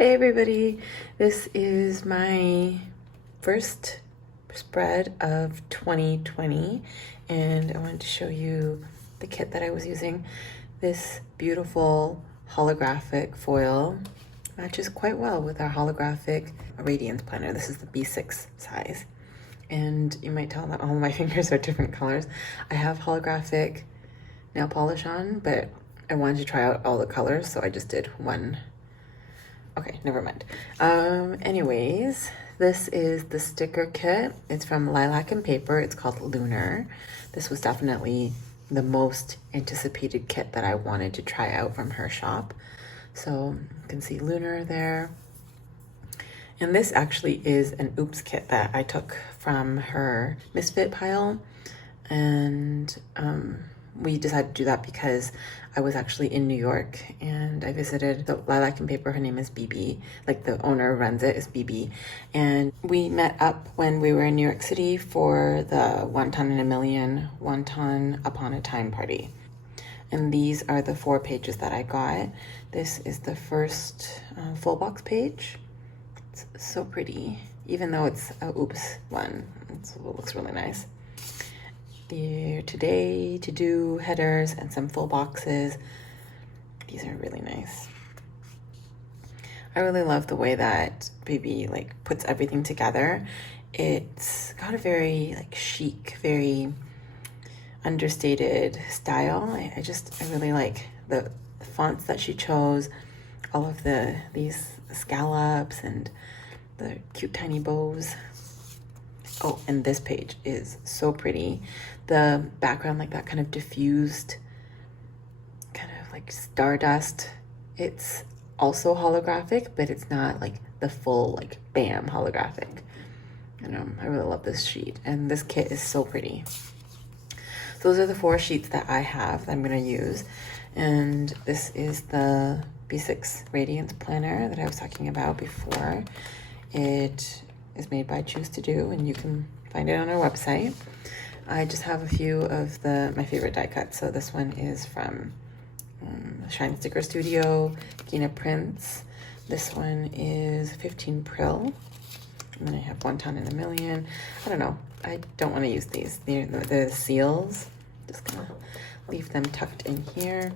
Hey everybody, this is my first spread of 2020 and I wanted to show you the kit that I was using. This beautiful holographic foil matches quite well with our holographic Radiance planner. This is the B6 size. And you might tell that all of my fingers are different colors. I have holographic nail polish on, but I wanted to try out all the colors, so I just did one. Okay, never mind. Anyways, this is the sticker kit. It's from Lilac and Paper. It's called Lunar. This was definitely the most anticipated kit that I wanted to try out from her shop. So you can see Lunar there. And this actually is an oops kit that I took from her misfit pile. And we decided to do that because I was actually in New York and I visited the Lilac and Paper. Her name is BB, like the owner runs it is BB. And we met up when we were in New York City for the Wonton in a Million Wonton Upon a Time party. And these are the 4 pages that I got. This is the first full box page. It's so pretty, even though it's a oops one. It looks really nice. The today, to do headers and some full boxes. These are really nice. I really love the way that Baby puts everything together. It's got a very chic, very understated style. I really like the fonts that she chose, all of these scallops and the cute tiny bows. Oh, and this page is so pretty. The background, that kind of diffused, kind of like stardust. It's also holographic, but it's not the full, bam, holographic. I really love this sheet. And this kit is so pretty. So those are the 4 sheets that I have that I'm gonna use. And this is the B6 Radiance planner that I was talking about before. It is made by ChooseToDo, and you can find it on our website. I just have a few of my favorite die cuts. So this one is from Shine Sticker Studio, KeenaPrints. This one is 15 Prill. And then I have Wonton in a Million. I don't know. I don't want to use these. They're the seals. Just gonna leave them tucked in here.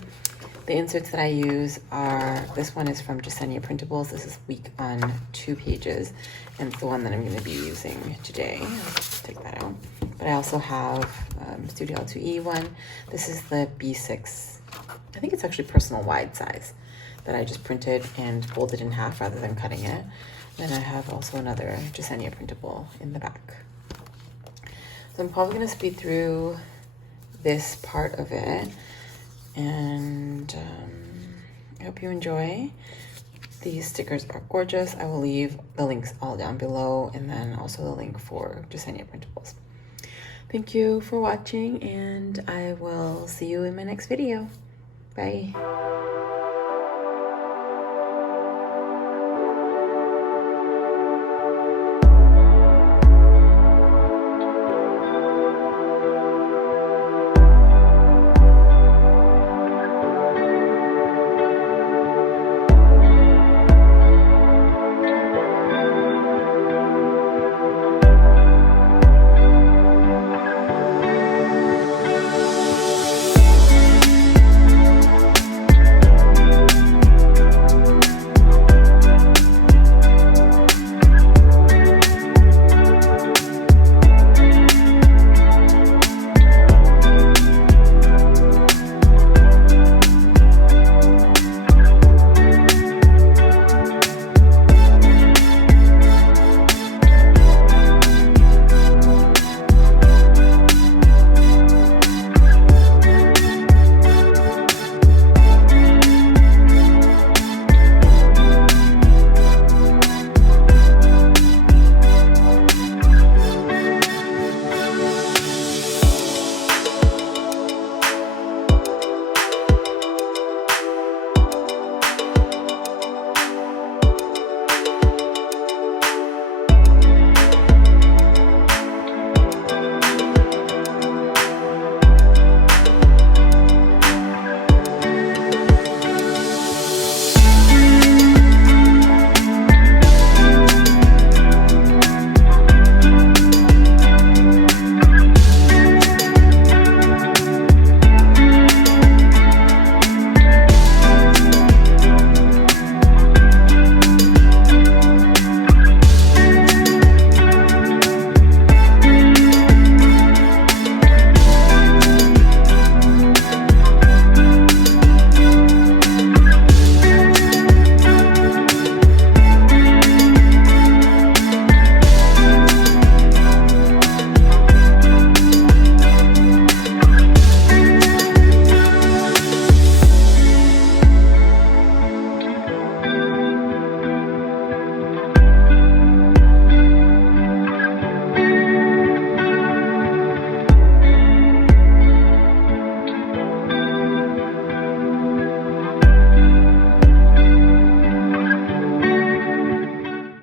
The inserts that I use are, this one is from Jesenia Printables. This is weak on 2 pages, and it's the one that I'm going to be using today. Let's take that out. But I also have Studio L2E one. This is the B6, I think it's actually personal wide size, that I just printed and folded in half rather than cutting it. Then I have also another Jesenia printable in the back. So I'm probably going to speed through this part of it. And I hope you enjoy. These stickers are gorgeous. I will leave the links all down below, and then also the link for Jesenia Printables. Thank you for watching, and I will see you in my next video. Bye.